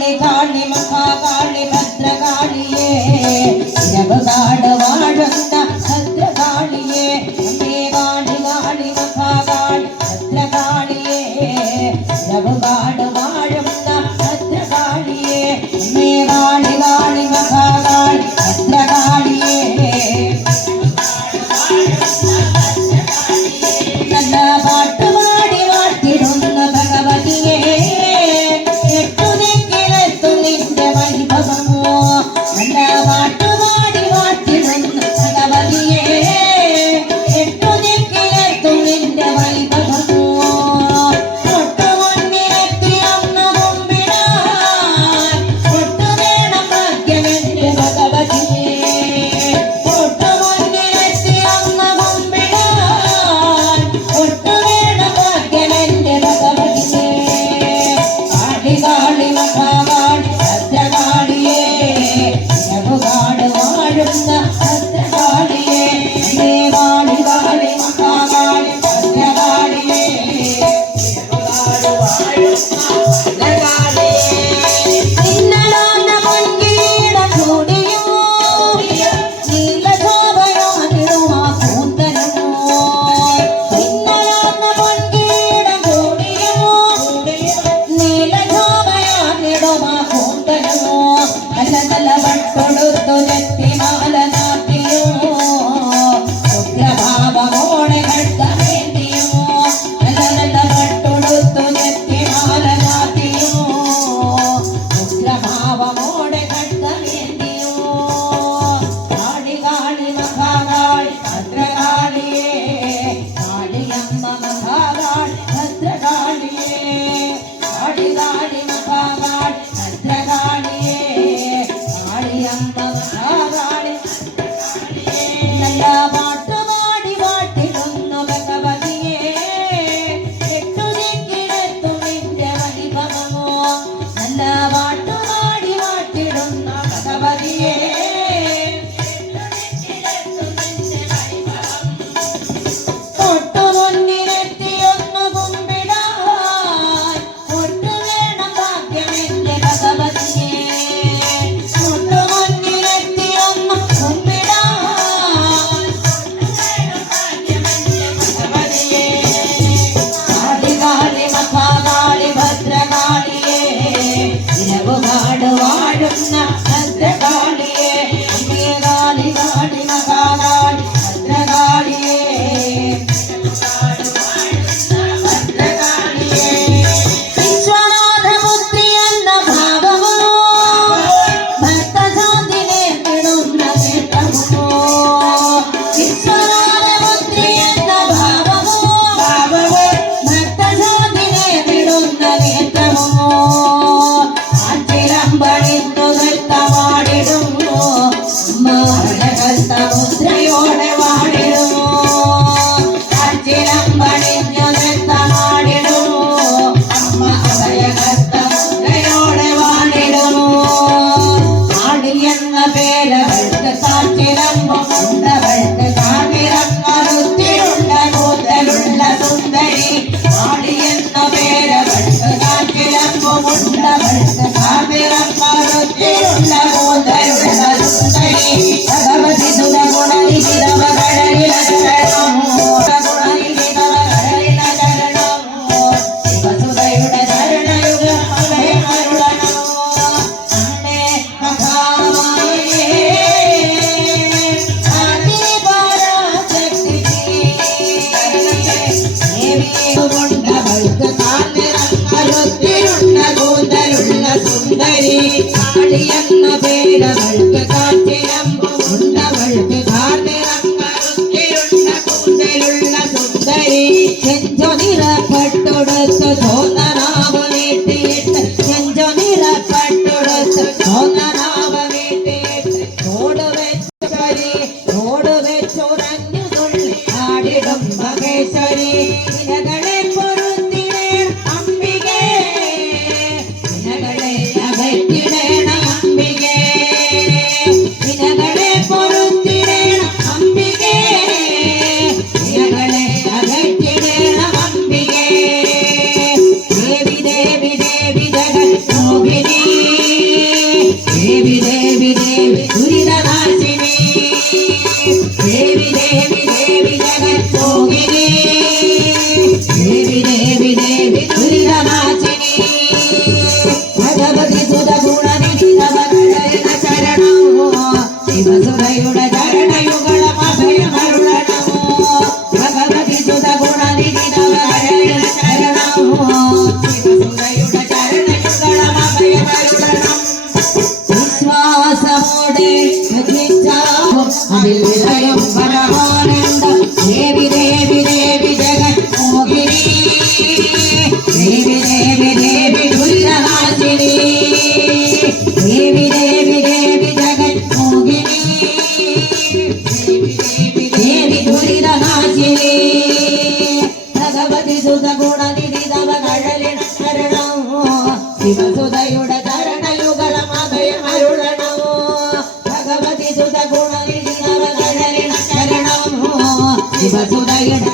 കാളി കാളി മഹാകാളി ഭദ്രകാളിയേ ഇരവുകാട് വാഴുന്ന ഭദ്രകാളിയേ അമ്മേ കാളി കാളി മഹാകാളി ഭദ്രകാളിയേ ഇരവുകാട് വാഴുന്ന ഭദ്രകാളിയേ അമ്മേ കാളി കാളി മഹാകാളി ഭദ്രകാളിയേ നല്ല പാട്ടുപാടി വാട്ടിടുന്ന ഭഗവതിയേ എട്ടുദിക്കിലെത്തു നിന്റെ വൈഭവമോ നല്ല പാട്ടുപാടി വാട്ടിടുന്ന ഭഗവതിയേ എട്ടുദിക്കിലെത്തു നിന്റെ വൈഭവമോ ഒട്ടുമുന്നിലെത്തി അമ്മ കുമ്പിടാൻ ഒട്ടു വേണം ഭാഗ്യമെന്റെ ഭഗവതിയേ ഒട്ടുമുന്നിലെത്തി അമ്മ കുമ്പിടാൻ ഒട്ടു വേണം ഭാഗ്യമെന്റെ ഭഗവതിയേ കാളി കാളി മഹാകാളി ഭദ്രകാളിയേ ഇരവുകാട് വാഴുന്ന ഭദ്രകാളിയേ അമ്മേ കാളി കാളി മഹാകാളി ഭദ്രകാളിയേ ഇരവുകാട് വാഴുന്ന ഭദ്രകാളിയേ നിന്നലാന പൊൻകിരീടം ചൂടിയോ നീലശോഭയാനിടുമാ കൂന്തലമോ നിന്നലാന പൊൻകിരീടം ചൂടിയോ നീലശോഭയാനിടുമാ കൂന്തലമോ നല്ല നല്ല വട്ടൊടുത്തു നെറ്റിമാല നാട്ടിയോ ഉഗ്രഭാവമോടെ ഘട്ടമേന്തിയോ നല്ല നല്ല വട്ടൊടുത്തു നെറ്റിമാല നാട്ടിയോ ഉഗ്രഭാവമോടെ ഘട്ടമേന്തിയോ കാളി കാളി മഹാകാളി ഭദ്രകാളിയേ കാളിയമ്മ മഹാകാളി ഭദ്രകാളിയേ കാളി കാളി മഹാകാളി ഭദ്രകാളിയേ കാളിയമ്മ മഹാകാളി നല്ല പാട്ടുപാടി വാട്ടിടുന്നു ഭഗവതിയേ എട്ടുദിക്കിലെത്തു നിന്റെ വൈഭവമോ നല്ല പാട്ടുപാടി വാട്ടിടുന്നു ഭഗവതിയേ ഒട്ടുമുന്നിലെത്തി ഒന്നു കുമ്പിടാൻ ഒട്ടു വേണം ഭാഗ്യമെന്റെ ഭഗവതിയേ ഒട്ടുമുന്നിലെത്തി ഒന്നു കുമ്പിടാൻ ഭഗവതിയേ കാളി കാളി മഹാകാളി ഭദ്രകാളിയേ ഇരവുകാട് വാഴുന്ന ഭദ്രകാളിയേ അമ്മേ കാളി കാളി മഹാകാളി ഭദ്രകാളിയേ ഭദ്രകാളിയേ വിശ്വനാഥപുത്രി എന്ന ഭാവമോ ഭക്തജാതിനെ തിടുന്ന നേട്ടമോ വിശ്വനാഥപുത്രി എന്ന ഭാവമോ ഭക്തജാതിനെ തിടുന്ന നേട്ടമോ ആറ്റിലമ്പണിന്നു നൃത്തമാടിടുമോ മുദ്രയോടെ വാടിടുമോ ആറ്റിലമ്പണിഞ്ഞു നൃത്തമാടിടുമോ അമ്മ അഭയഹസ്ത മുദ്രയോടെ വാടിടുമോ കാളി എന്ന പേരവൾക്ക് കാറ്റിലമ്പം ഉണ്ടവൾക്ക് കാവിരം കരുത്തിലുള്ള കൂന്തലുള്ള സുന്ദരി കാളി എന്ന പേരവൾക്ക് കാറ്റിലമ്പം ഉണ്ടവൾക്ക് കാവിരം കരുത്തിലുള്ള കൂന്തലുള്ള സുന്ദരി ഭഗവതി സുരഗുണനിധിതവകടലില ശരണമോ ഗുണനിധിതവകടലില ശരണമോ ശിവസുതയുടെ ശരണയുഗ അഭയമരുളണമോ അമ്മേ മഹാമായേ ആദിപരാശക്തി ദേവിയുകൊണ്ടവൾക്ക് കാൽനിറം കരുത്തിലുള്ള കൂന്തലുള്ള സുന്ദരി കാളി എന്ന പേരവൾക്ക് കാറ്റിലമ്പം ഉണ്ടവൾക്ക് കാൽനിറം കരുത്തിലുള്ള കൂന്തലുള്ള സുന്ദരി ചെഞ്ചു നിറപ്പെട്ടൊടുത്ത് ചോന്നനാവ് നീട്ടിയിട്ട് ചെഞ്ചു നിറപ്പെട്ടൊടുത്ത് ചോന്നനാവ് നീട്ടിയിട്ട് തോട് വെച്ചുറഞ്ഞു തുള്ളി ആടിടും മഹേശ്വരി ഇനകളെ പൊറുത്തിടേണം അംബികേ ഇനകളെ അകറ്റിടേണം അംബികേ ഇനകളെ പൊറുത്തിടേണം അംബികേ ഇനകളെ അകറ്റിടേണം അംബികേ ദേവി ദേവി ദേവി ജഗന്മോഹിനി ശിവസുതയുടെ ചരണയുഗളം അഭയമരുളണമോ ഭഗവതി സുത ഗുണനിധി നവകരണ ശരണമോ ശിവസുതയുടെ